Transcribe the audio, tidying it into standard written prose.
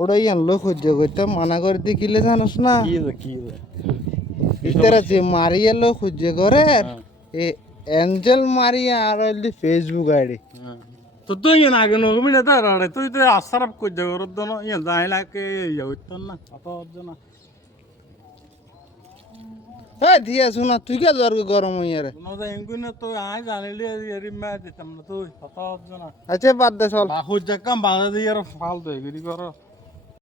ওটাই আনলো সহ্য করতে মানা করে দিয়ে কিলে জানোস না ইতারা যে মারিয়া লোক সহ্য করে এঞ্জেল মারিয়া আর ফেসবুক আইডি তো তুই আগে নগমি না তার তুই তো আসারাপ করছ ওর দন ইয়া দাইলাকে ইয়া হইতো না অত না হ্যাঁ দিয়া শোনা তুই কে জ্বর গরম হইয়া রে নদা এনগুনে তো আই জানিলি এরি মা দিতাম না তুই অত না আচ্ছা বাদ দে চল বাহু জাকাম বাধা দিয়ে আর ফাল দে গিরি কর